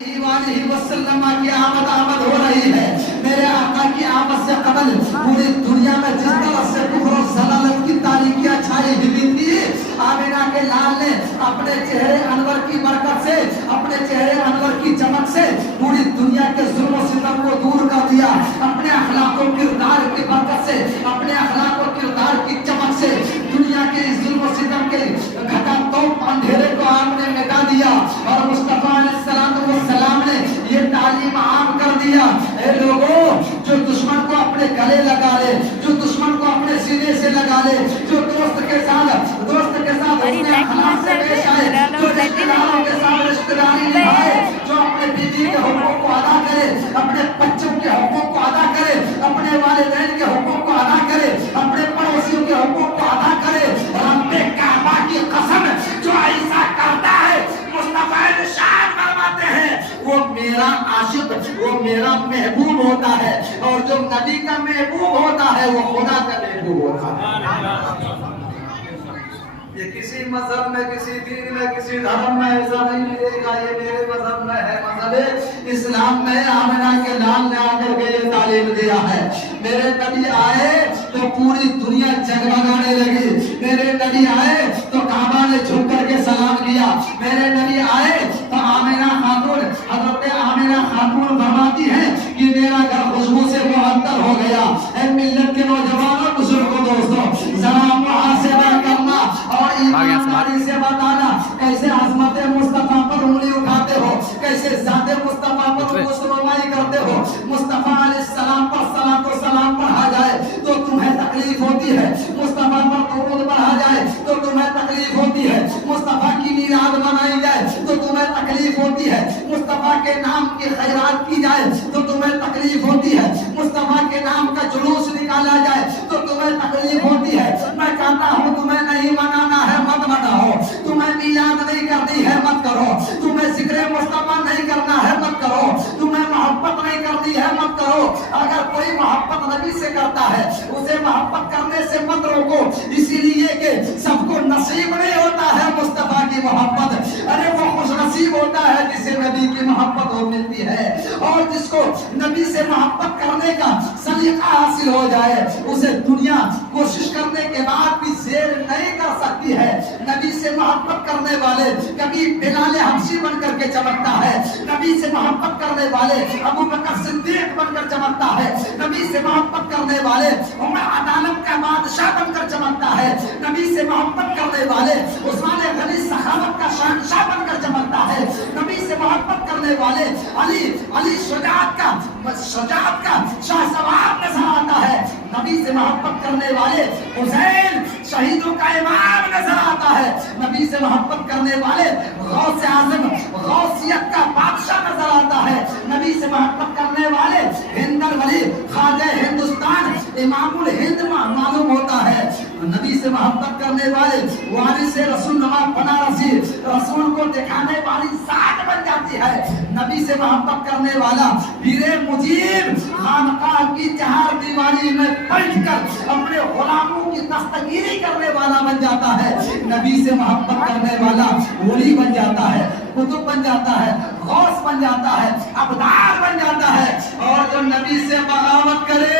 علیہ وسلم کی آمد ہو رہی ہے. میرے آقا کی آمد سے قبل پوری دنیا میں جس طرح سے کفر و ضلالت کی تاریکیاں چھائی ہوئی تھی، آمینہ کے لال نے اپنے چہرے انور کی برکت سے، اپنے چہرے انور کی چمک سے پوری دنیا کے ظلم و ستم کو دور کر دیا. اپنے اخلاق و کردار کی برکت سے، اپنے اخلاق و کردار کی چمک سے دنیا کے ظلم و ستم کے گھٹا توپ اندھیرے کو آپ نے مٹا دیا. اور مصطفیٰ علیہ السلام نے یہ تعلیم عام کر دیا، اے لوگوں، جو دشمن کو اپنے گلے لگا لے، جو دشمن کو اپنے سینے سے لگا لے، جو دوست کے ساتھ اپنے اخلاق سے پیش آئے، جو رشتہ داروں کے ساتھ رشتہ داری نبھائے، جو اپنے بیوی کے حقوق کو ادا کرے، اپنے بچوں کے حقوق کو ادا کرے، اپنے والدین کے حقوق کو ادا کرے، اپنے پڑوسیوں کے حقوق کو ادا کرے. رب کعبہ کی قسم، جو ایسا کرتا ہے مصطفیٰ ارشاد فرماتے ہیں وہ میرا عاشق، وہ میرا محبوب ہوتا ہے. اور جو نبی کا محبوب ہوتا ہے وہ خدا کا محبوب ہوتا ہے. یہ کسی مذہب میں، کسی دین میں، کسی دھرم میں ایسا نہیں ملے گا. یہ میرے مذہب میں ہے، مذہب اسلام میں آمنہ کے لال نے آ کر کے یہ تعلیم دیا ہے. میرے نبی آئے تو پوری دنیا جگمگانے لگی. میرے نبی آئے تو کعبہ نے جھک کر کے سلام کیا. میرے نبی آئے تو آمنہ خاتون، حضرت آمنہ خاتون فرماتی ہے کہ میرا گھر خوشبو سے معطر ہو گیا. اے ملت کے نوجوانوں، بزرگوں، دوستوں، ذرا محاسبہ کرنا اور ایمانداری سے بتانا کیسے عظمت مصطفیٰ پر انگلی اٹھاتے ہو، کیسے ذات مصطفیٰ پر رسومائی کرتے ہو. مصطفیٰ علیہ السلام پر صلاۃ و سلام پڑھا جائے تو تمہیں تکلیف ہوتی ہے. مصطفیٰ پر درود پڑھا جائے تو تمہیں تکلیف ہوتی ہے. مصطفیٰ کی میلاد منائی جائے تو تمہیں تکلیف ہوتی ہے. مصطفیٰ کے نام کی خیرات کی جائے تو تمہیں تکلیف ہوتی ہے. مصطفیٰ کے نام کا جلوس نکالا جائے تو تمہیں تکلیف ہوتی ہے. میں کہتا ہوں تمہیں نہیں منانا ہے مت مناؤ، تمہیں میلاد نہیں کرنی ہے مت کرو، تمہیں ذکر مصطفیٰ نہیں کرنا ہے مت کرو، تمہیں محبت نہیں کرنی ہے مت کرو. اگر کوئی محبت نبی سے کرتا ہے اسے محبت کرنے سے مت روکو، اسی لیے کہ سب کو نصیب نہیں ہوتا ہے مصطفیٰ کی محبت. ارے وہ خوش نصیب ہوتا ہے جسے نبی کی محبت ہو ملتی ہے. اور جس کو نبی سے محبت کرنے کا سلیقہ حاصل ہو جائے اسے دنیا کوشش کرنے کے بعد بھی زیر نہیں کر سکتی ہے. نبی سے محبت کرنے والے کبھی بلال حبشی بن کر کے چمکتا ہے، نبی سے محبت کرنے والے ابو بکر صدیق بن کر چمکتا ہے، نبی سے محبت کرنے والے عمر عدالت کا بادشاہ بن کر چمکتا ہے، نبی سے محبت کرنے والے عثمان غنی سخاوت کا شہنشاہ بن کر چمکتا ہے، نبی سے محبت کرنے والے علی شجاعت کا شاہ سوار نظر آتا ہے، نبی سے محبت کرنے والے حسین شہیدوں کا امام نظر آتا ہے، نبی سے محبت کرنے والے غوث اعظم غوثیت کا بادشاہ نظر آتا ہے، نبی سے محبت کرنے والے ہندر ولی خواجہ ہندوستان امام الہند معلوم ہوتا ہے. نبی سے محبت کرنے والے وارث رسول نواز بنارسی رسول کو دکھانے والی ذات بن جاتی ہے. نبی سے محبت کرنے والا پیر مجیب خانقاہ کی چہار دیواری میں بیٹھ کر اپنے غلاموں کی دستگیری کرنے والا بن جاتا ہے. نبی سے محبت کرنے والا ولی بن جاتا ہے، قطب بن جاتا ہے، غوث بن جاتا ہے، ابدال بن جاتا ہے. اور جو نبی سے بغاوت کرے،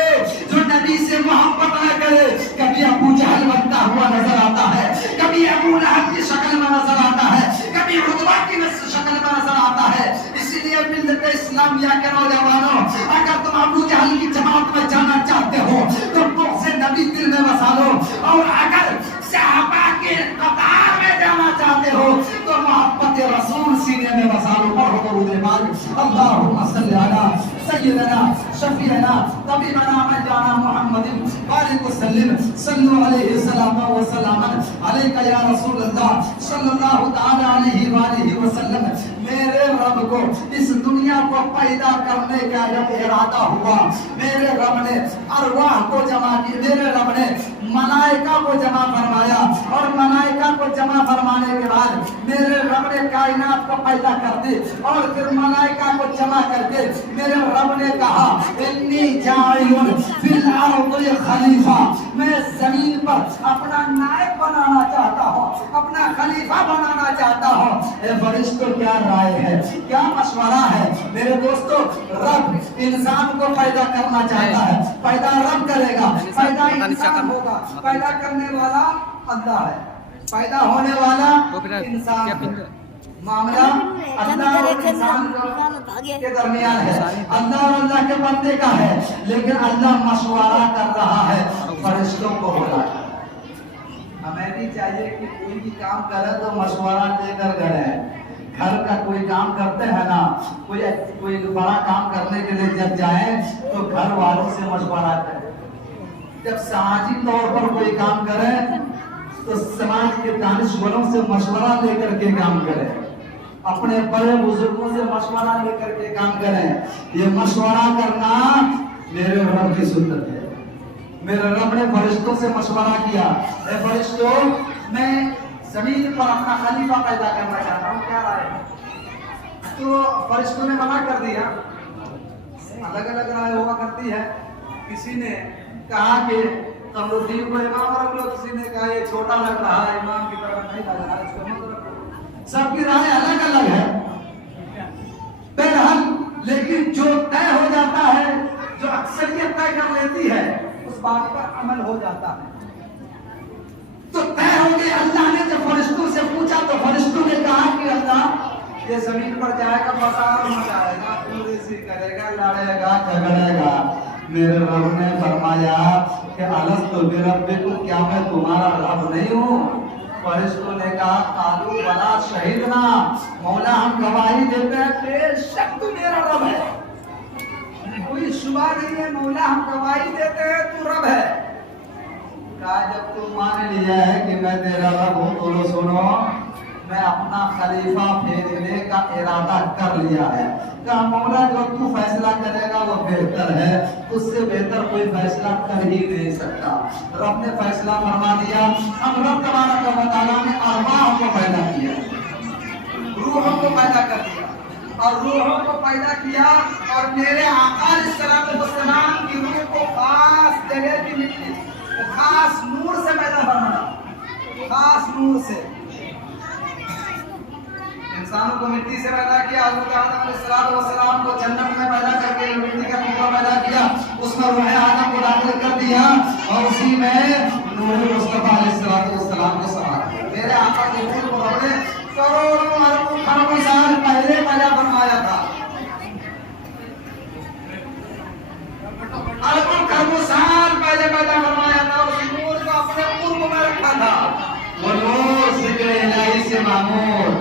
جو نبی سے محبت نہ کرے، کبھی ابو جہل بنتا ہوا نظر آتا ہے، کبھی ابو لہب کی شکل میں نظر آتا ہے، کبھی عتبہ کی شکل میں نظر آتا ہے. اسی لیے ملت اسلامیہ کے نوجوانوں، اگر تم ابو جہل کی جماعت میں جانا چاہتے ہو تو بغض نبی دل میں بسا لو، اور اگر صحابہ کے قطار میں جانا چاہتے ہو تو محبت رسول سینے میں بسا لو. پڑھو درود پاک. اللہم صلی علی سیدنا شفیعنا طبیبنا مولانا محمد بارک وسلم. صلو علیہ السلام وسلام علیک یا رسول اللہ صلی اللہ تعالی علیہ وآلہ وسلم. میرے رب کو اس دنیا کو پیدا کرنے کا جب ارادہ ہوا، میرے رب نے ارواح کو جمع کی، میرے رب نے ملائکہ کو جمع فرمایا، اور ملائکہ کو جمع فرمانے کے بعد میرے رب نے کائنات کو پیدا کر دی، اور پھر ملائکہ کو جمع کر کے میرے رب نے کہا انی جاعل فی الارض خلیفہ، میں زمین پر اپنا نائب بنانا چاہتا ہوں, اپنا خلیفہ بنانا چاہتا ہوں. اے فرشتوں کیا رائے ہے, کیا مشورہ ہے میرے دوستو. رب انسان کو پیدا کرنا چاہتا ہے, پیدا رب کرے گا, پیدا انسان ہوگا. پیدا کرنے والا اللہ ہے, پیدا ہونے والا انسان ہے. معاملہ اللہ اور انسان کے درمیان ہے, اللہ اور اللہ کے بندے کا ہے, لیکن اللہ مشورہ کر رہا ہے, فرشتوں کو بولا. ہمیں بھی چاہیے کہ کوئی بھی کام کرے تو مشورہ لے کر کریں. گھر کا کوئی کام کرتے ہیں نا, کوئی بڑا کام کرنے کے لیے جب جائیں تو گھر والوں سے مشورہ کریں. جب سماجی طور پر کوئی کام کریں تو سماج کے دانشوروں سے مشورہ لے کر کے کام کریں, اپنے بڑے بزرگوں سے مشورہ لے کر کے کام کریں. یہ مشورہ کرنا میرے رب کی سنت ہے. میرے رب نے فرشتوں سے مشورہ کیا, اے فرشتوں میں زمین پر اپنا خلیفہ پیدا کرنا چاہتا ہوں, کیا رائے ہے؟ تو فرشتوں نے منع کر دیا. الگ الگ رائے ہوا کرتی ہے. کسی نے کہا کہ قمرالدین کو امام رکھ لو, کسی نے کہا یہ چھوٹا لگ رہا ہے, امام کی طرح نہیں لگ رہا ہے, اس کو مت رکھو. سب کی رائے الگ الگ ہے. بہرحال لیکن جو طے ہو جاتا ہے, جو اکثریت طے کر لیتی ہے, اس بات پر عمل ہو جاتا ہے. تو طے ہو گئی. اللہ نے جب فرشتوں سے پوچھا تو فرشتوں نے کہا کہ اللہ یہ زمین پر جائے گا, فساد مچائے گا, پوری سی کرے گا, لڑے گا, جھگڑے گا. میرے رب نے فرمایا کہ الستو بربکم, کیا میں تمہارا رب نہیں ہوں؟ فرشتوں نے کہا قالوا بلا شہدنا, مولا ہم گواہی دیتے ہیں بے شک تو میرا رب ہے, کوئی شبہ نہیں ہے, مولا ہم گواہی دیتے ہیں تو رب ہے. کہا جب تو مان لیا ہے کہ میں تیرا رب ہوں تو لو سنو, میں اپنا خلیفہ بھیجنے کا ارادہ کر لیا ہے. کہا مولا جو تو فیصلہ کرے گا وہ بہتر ہے, اس سے بہتر کوئی فیصلہ کر ہی نہیں سکتا. رب نے فیصلہ فرما دیا. ہم رب تبارک و تعالیٰ نے ارواح کو پیدا کیا, روحوں کو پیدا کر دیا, اور روحوں کو پیدا کیا اور میرے آقا علیہ الصلوۃ والسلام کی روح کو خاص جگہ کی مٹی, خاص نور سے پیدا فرمایا, خاص نور سے. انسانوں کو مٹی سے پیدا کیا, حضرت آدم علیہ السلام کو جنت میں پیدا کر کے مٹی کا ٹکڑا پیدا کیا, اس میں روح آدم کو داخل کر دیا اور اسی میں نور مصطفیٰ علیہ السلام کو سما دیا. میرے آقا کے نور کو رب نے کروڑوں اربوں خربوں سال پہلے پیدا فرمایا تھا, اربوں خربوں سال پہلے پیدا فرمایا تھا. اس نور کو اپنے قرب میں رکھا تھا. وہ نور ذکر الہی سے معمور,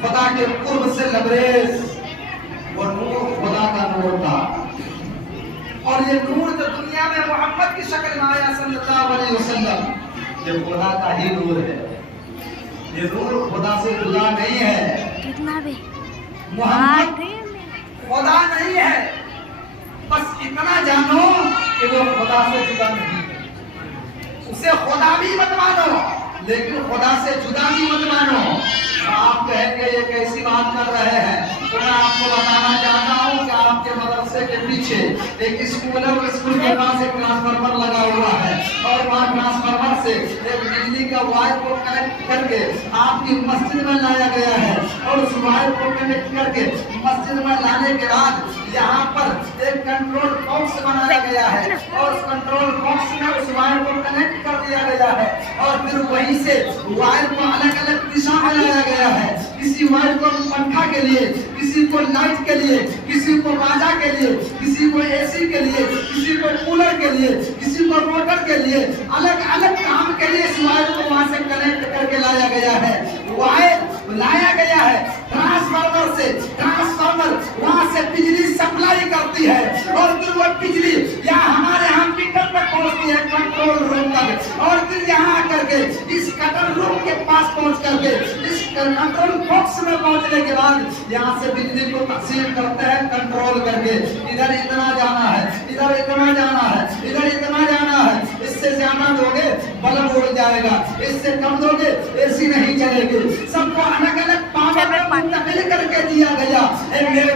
خدا کے قرب سے لبریز, وہ نور خدا کا نور تھا. اور یہ نور جو دنیا میں محمد کی شکل میں آیا صلی اللہ علیہ وسلم, یہ خدا کا ہی نور ہے. یہ نور خدا سے جدا نہیں ہے. محمد خدا نہیں ہے, بس اتنا جانو کہ وہ خدا سے جدا نہیں ہے. اسے خدا بھی مت مانو, لیکن خدا سے جدا بھی مت مانو. آپ کہیں گے یہ کیسی بات کر رہے ہیں, تو میں آپ کو بتانا چاہتا ہوں کہ آپ کے مدرسے کے پیچھے ایک اسکول ہے, اسکول کے پاس ایک ٹرانسفارمر لگا ہوا ہے, اور وہاں ٹرانسفارمر سے ایک بجلی کا وائر کو کنیکٹ کر کے آپ کی مسجد میں لایا گیا ہے. اور اس وائر کو کنیکٹ کر کے مسجد میں لانے کے بعد یہاں پر ایک کنٹرول باکس بنایا گیا ہے, اور اس کنٹرول باکس میں اس وائر کو کنیکٹ کر دیا گیا ہے, اور پھر وہیں سے وائر کو الگ الگ دشا میں لایا گیا ہے. کسی وائر کو پنکھا کے لیے, کسی کو لائٹ کے لیے, کسی کو باجا کے لیے, کسی کو اے سی کے لیے, کسی کو کولر کے لیے, کسی کو موٹر کے لیے, الگ الگ کام کے لیے اس وائر کو وہاں سے کنیکٹ کر کے لایا گیا ہے. وائر لایا گیا ہے ٹرانسفارمر سے, ٹرانسفارمر وہاں سے بجلی سپلائی کرتی ہے, اور پھر وہ بجلی یہاں ہمارے یہاں میٹر تک پہنچتی ہے, کنٹرول روم تک, اور پھر یہاں آ کر کے اس کنٹرول روم کے پاس پہنچ کر کے اس کنٹرول باکس میں پہنچنے کے بعد یہاں سے بجلی کو تقسیم کرتے ہیں کنٹرول کر کے. ادھر اتنا جانا ہے, ادھر اتنا جانا ہے, ادھر اتنا جانا ہے. اس سے زیادہ دو گے بلب اڑ جائے گا, اس سے کم دو گے اے سی نہیں چلے گی. سب کو الگ الگ پاور میں منتقل کر کے دیا گیا. میرے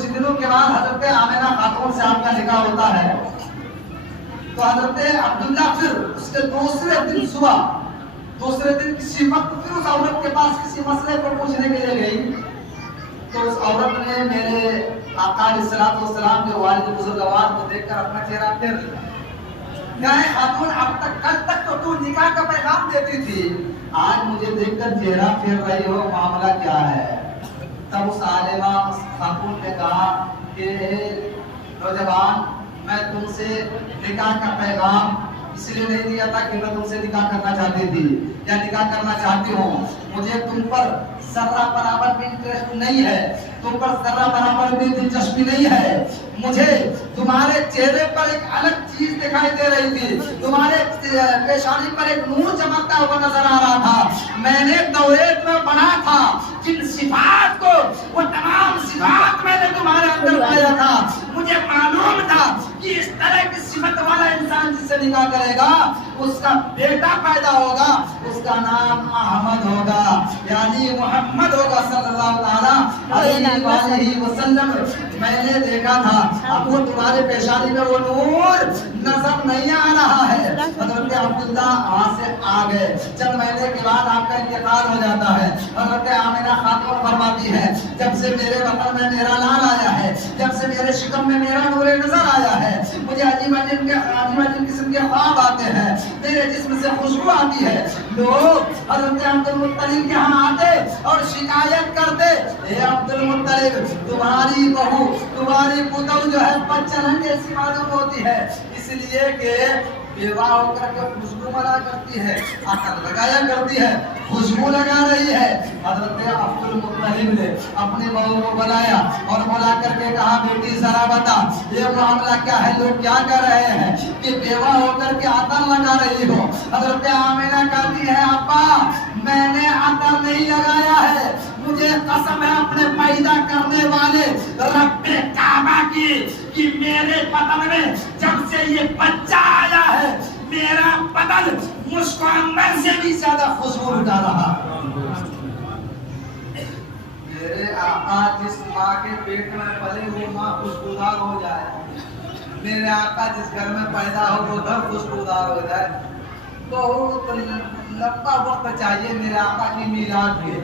کچھ دنوں کے بعد حضرت آمنہ خاتون سے آپ کا نکاح ہوتا ہے. تو حضرت عبداللہ پھر اس کے دوسرے دن صبح دوسرے دن کسی وقت پھر اس عورت کے پاس کسی مسئلے کو پوچھنے کے لیے گئی. تو اس عورت نے میرے آقا علیہ الصلوۃ والسلام کے والد بزرگوار کو دیکھ کر اپنا چہرہ پھیر لیا. کہا خاتون اب تک کل تک تو نکاح کا پیغام دیتی تھی, آج مجھے دیکھ کر چہرہ پھیر رہی ہو, معاملہ کیا ہے؟ تب اس عالمہ خاتون نے کہا کہ نوجوان, میں تم سے نکاح کا پیغام اس لیے نہیں دیا تھا کہ میں تم سے نکاح کرنا چاہتی تھی یا نکاح کرنا چاہتی ہوں. مجھے تم پر ذرہ برابر بھی انٹرسٹ نہیں ہے, تم پر ذرہ برابر بھی دلچسپی نہیں ہے. مجھے تمہارے چہرے پر ایک الگ چیز دکھائی دے رہی تھی, تمہارے پیشانی پر ایک نور چمکتا ہوا نظر آ رہا تھا. میں نے توریت میں پڑھا تھا جن صفات کو, وہ تمام صفات میں نے تمہارے اندر پایا تھا. مجھے معلوم تھا کہ اس طرح کی صفت والا انسان جس سے نکاح کرے گا اس کا بیٹا پیدا ہوگا, اس کا نام احمد ہوگا, یعنی محمد ہوگا صلی اللہ علیہ وسلم. میں نے دیکھا تھا, اب وہ تمہارے پیشانی میں وہ نور نظر نہیں آ رہا ہے. حضرت عبداللہ وہاں سے آ گئے. چند مہینے کے بعد آپ کا انتقال ہو جاتا ہے. حضرت آمنہ خاتون فرماتی ہے, جب سے میرے وطن میں میرا لال آیا ہے, جب سے میرے شکم میں میرا نور نظر آیا ہے, مجھے عجیب عجیب قسم کے خواب آتے ہیں, میرے جسم سے خوشبو آتی ہے. لوگ حضرت عبد المطلب کے ہاں آتے اور شکایت کرتے, اے عبد المطلب, تمہاری بہو, تمہاری پتو جو ہے بچن جیسی معلوم ہوتی ہے, اس لیے کہ بیوہ ہو کر کے خوشبو ملا کرتی ہے, عطر لگایا کرتی ہے, خوشبو لگا رہی ہے. حضرت عبد المطلب نے اپنی بہو کو بلایا اور بلا کر کے کہا, بیٹی ذرا بتا یہ معاملہ کیا ہے, لوگ کیا کر رہے ہیں کہ بیوہ ہو کر کے عطر لگا رہی ہو. حضرت آمنہ کہتی ہے, ابا میں نے عطر نہیں لگایا ہے, مجھے قسم ہے اپنے پیدا کرنے والے رب کعبہ کی کہ میرے بدن میں جب سے یہ بچہ آیا ہے میرا بدن مشک و عنبر سے بھی زیادہ خوشبو اٹھا رہا. میرے آقا جس ماں کے پیٹ میں پلے وہ ماں خوشبودار ہو جائے, میرے آقا جس گھر میں پیدا ہو وہ گھر خوشبودار ہو جائے. بہت لمبا وقت چاہیے میرے آقا کی میلاد کے.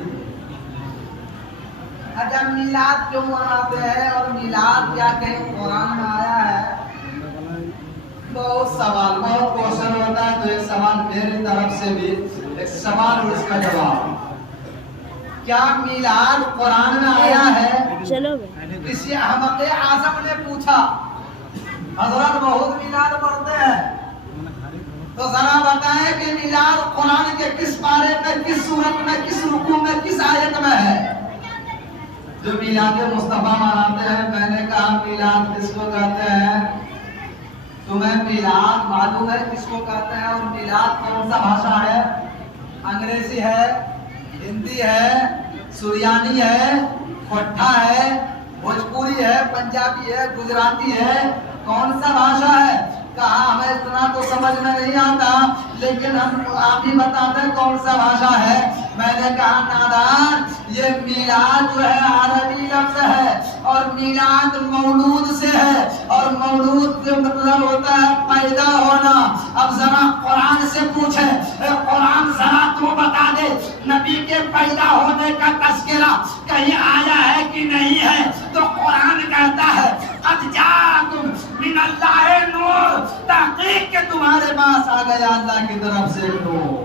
اچھا میلاد کیوں مناتے ہیں اور میلاد کیا کہیں قرآن میں آیا ہے؟ بہت سوال, بہت کوشچن ہوتا ہے, تو ایک سوال میری طرف سے بھی, ایک سوال اور اس کا جواب. کیا میلاد قرآن میں آیا ہے؟ کسی احمق اعظم نے پوچھا, حضرت بہت میلاد پڑھتے ہیں, تو ذرا بتائیں کہ میلاد قرآن کے کس پارے میں, کس سورت میں, کس رکوع میں, کس آیت میں ہے؟ جو میلاد مصطفیٰ مناتے ہیں, میں نے کہا میلاد کس کو کہتے ہیں؟ تمہیں میلاد معلوم ہے کس کو کہتے ہیں؟ اور میلاد کون سا بھاشا ہے؟ انگریزی ہے, ہندی ہے, سریانی ہے, کھوٹا ہے, بھوجپوری ہے, پنجابی ہے, گجراتی ہے, کون سا بھاشا ہے؟ کہا ہمیں اتنا تو سمجھ میں نہیں آتا, لیکن ہم آپ ہی بتا دیں کون سا بھاشا ہے. میں نے کہا نادان, یہ میلاد جو ہے عربی لفظ ہے, اور میلاد مولود سے ہے, اور مولود کا مطلب ہوتا ہے پیدا ہونا. اب ذرا قرآن سے پوچھیں, قرآن ذرا تو بتا دے نبی کے پیدا ہونے کا تذکرہ کہیں آیا ہے کہ نہیں ہے؟ تو قرآن کہتا ہے قد جاءکم من اللہ نور, تحقیق کہ تمہارے پاس آ گیا اللہ کی طرف سے نور.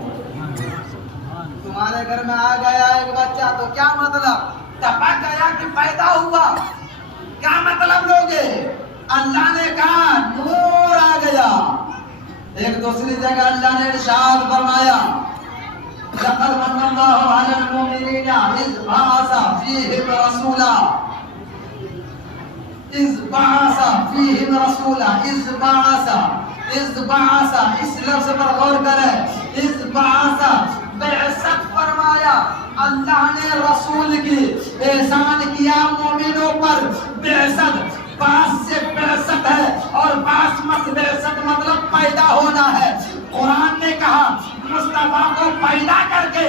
تمہارے گھر میں آ گیا ایک بچہ, تو کیا مطلب؟ ٹپک گیا کہ پیدا ہوا, کیا مطلب لوگے؟ اللہ نے کہا نور آ گیا. ایک دوسری جگہ اللہ نے ارشاد فرمایا, لقد من اللہ علی المؤمنین اذ بعث فیہم رسولا, اذ بعث فیہم رسولا, اذ بعث, اس لفظ پر غور کریں. اذ بعث, بعثت فرمایا, اللہ نے رسول کی احسان کیا مومنوں پر. بعثت بعث سے بعثت ہے, اور بعث بعثت مطلب پیدا ہونا ہے. قرآن نے کہا مصطفیٰ کو پیدا کر کے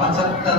75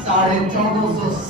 1450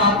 7